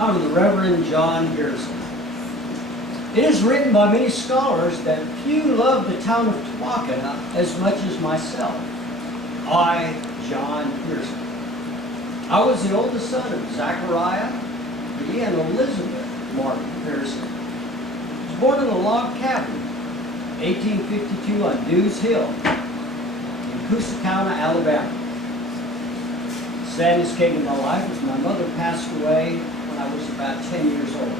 I'm the Reverend John Pearson. It is written by many scholars that few love the town of Tawakana as much as myself. I, John Pearson. I was the oldest son of Zachariah and Elizabeth Martin Pearson. I was born in a log cabin, 1852 on Dews Hill in Couscous, Alabama. Sadness came to my life as my mother passed away when I was about 10 years old.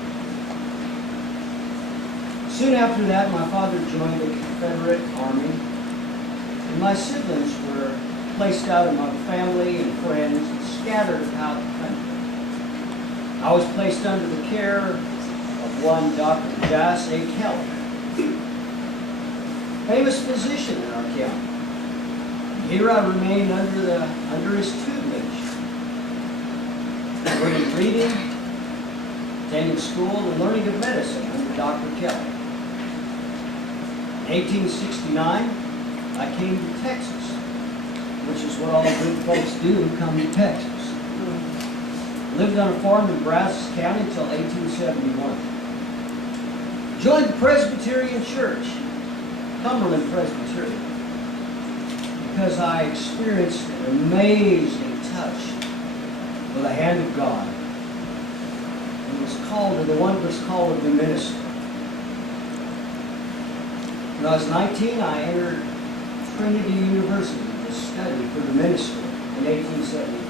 Soon after that, my father joined the Confederate Army, and my siblings were placed out among family and friends and scattered out the country. I was placed under the care of one Dr. Jas A. Kelly, famous physician in our county. Here I remained under his tutelage, learning reading, attending school, and learning of medicine under Dr. Kelly. In 1869, I came to Texas, which is what all good folks do who come to Texas. Lived on a farm in Brazos County until 1871. Joined the Presbyterian Church, Cumberland Presbyterian, because I experienced an amazing touch with the hand of God. And was called to the wondrous call of the minister. When I was 19, I entered Trinity University to study for the ministry in 1875.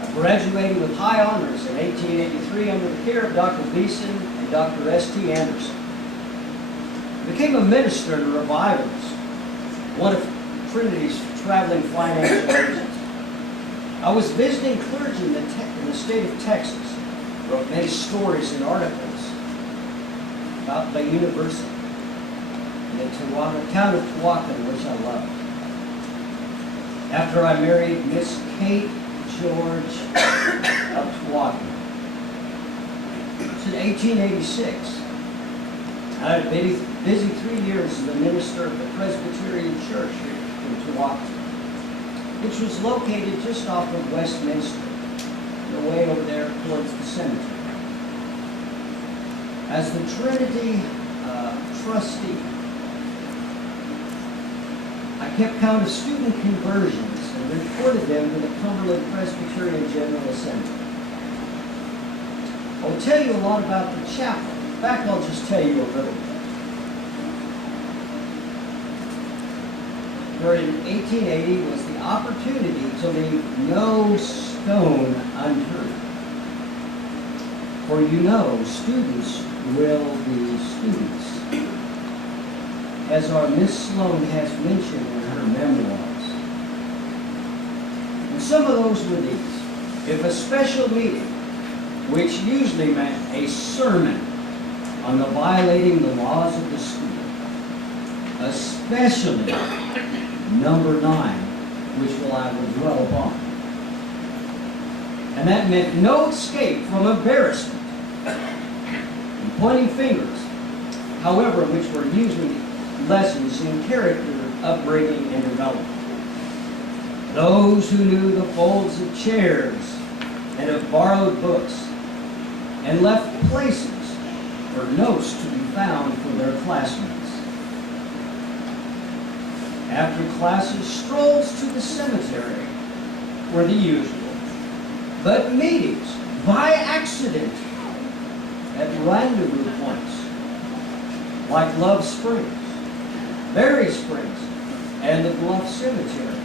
I graduated with high honors in 1883 under the care of Dr. Pearson and Dr. S.T. Anderson. I became a minister and a revivalist, one of Trinity's traveling financial agents. I was visiting clergy in the state of Texas, wrote many stories and articles about the university in the town of Tawakana, which I loved. After I married Miss Kate George of Tawakana, it's in 1886. I had a busy 3 years as the minister of the Presbyterian Church here in Tawakana, which was located just off of Westminster, way over there towards the cemetery. As the Trinity trustee, I kept count of student conversions and reported them to the Cumberland Presbyterian General Assembly. I will tell you a lot about the chapel. In fact, I'll just tell you a little bit. During 1880 was the opportunity to leave no stone unturned. For you know, students will be students. As our Miss Sloan has mentioned in her memoirs. And some of those were these. If a special meeting, which usually meant a sermon on the violating the laws of the school, especially number 9, which I will dwell upon. And that meant no escape from embarrassment and pointing fingers, however, which were usually lessons in character, upbringing, and development. Those who knew the folds of chairs and of borrowed books and left places for notes to be found for their classmates. After classes, strolls to the cemetery were the usual, but meetings by accident at rendezvous points like Love Springs, Berry Springs, and the Bluff Cemetery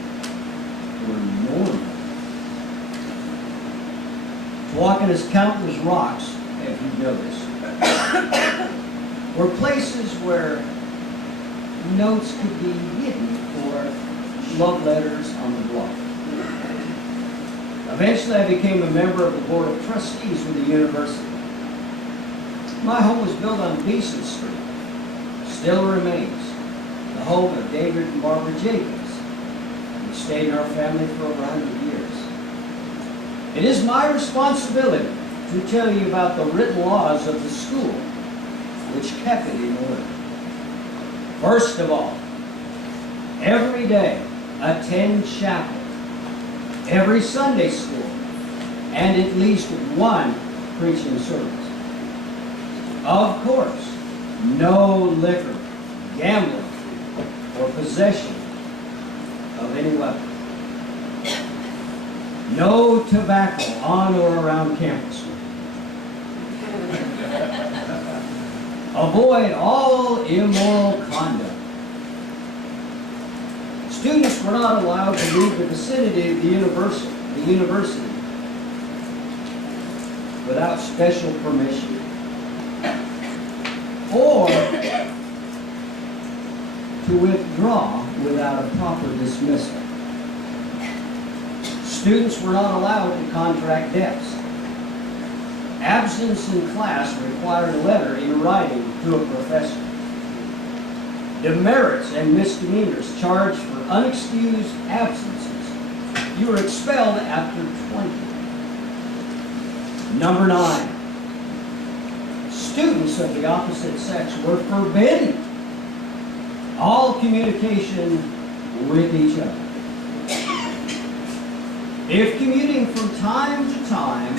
were normal. Tawakana's countless rocks, if you noticed, were places where notes could be hidden for love letters on the bluff. Eventually, I became a member of the Board of Trustees with the university. My home was built on Beeson Street. Still remains the home of David and Barbara Jacobs. We stayed in our family for over 100 years. It is my responsibility to tell you about the written laws of the school, which kept it in order. First of all, every day attend chapel every Sunday school, and at least one preaching service. Of course, no liquor, gambling, or possession of any weapon. No tobacco on or around campus. Avoid all immoral conduct. Students were not allowed to leave the vicinity of the university without special permission or to withdraw without a proper dismissal. Students were not allowed to contract debts. Absence in class required a letter in writing to a professor. Demerits and misdemeanors charged for unexcused absences. You were expelled after 20. Number 9. Students of the opposite sex were forbidden all communication with each other. If commuting from time to time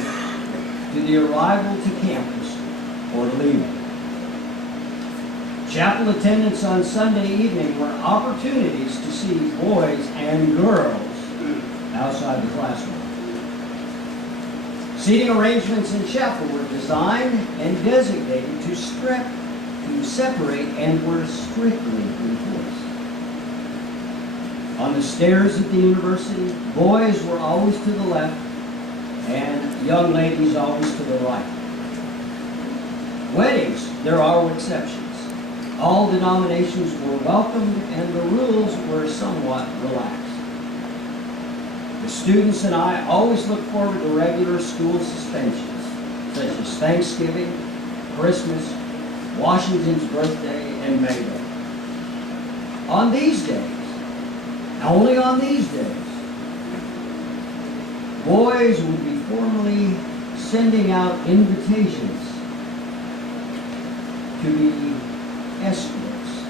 to the arrival to campus or leaving. Chapel attendance on Sunday evening were opportunities to see boys and girls outside the classroom. Seating arrangements in chapel were designed and designated to separate and were strictly enforced. On the stairs at the university, boys were always to the left and young ladies always to the right. Weddings, there are exceptions. All denominations were welcomed and the rules were somewhat relaxed. The students and I always look forward to regular school suspensions, such as Thanksgiving, Christmas, Washington's birthday, and May Day. On these days, only on these days, boys would be formally sending out invitations to be escorts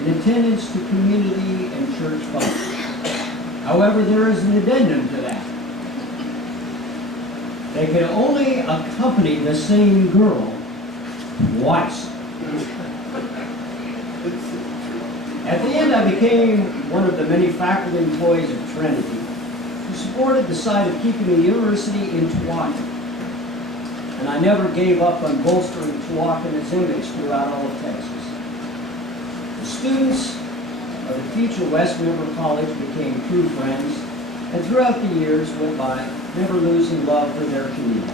in attendance to community and church functions. However, there is an addendum to that. They could only accompany the same girl twice. At the end, I became one of the many faculty employees of Trinity who supported the side of keeping the university in Tuaca. And I never gave up on bolstering Tuaca and its image throughout all of Texas. The students of the future West Member College became true friends, and throughout the years went by, never losing love for their community.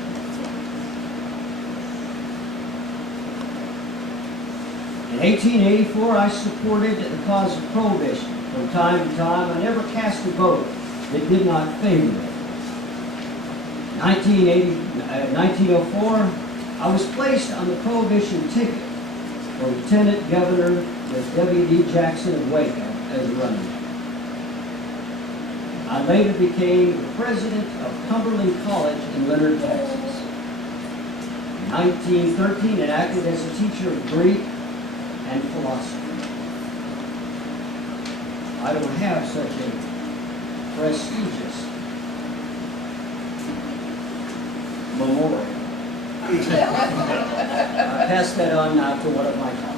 In 1884, I supported the cause of prohibition. From time to time, I never cast a vote that did not favor it. In 1904, I was placed on the prohibition ticket for Lieutenant Governor with W.D. Jackson of Waco as a running mate. I later became the president of Cumberland College in Leonard, Texas. In 1913, I acted as a teacher of Greek and philosophy. I don't have such a prestigious memorial. I pass that on now to one of my colleagues.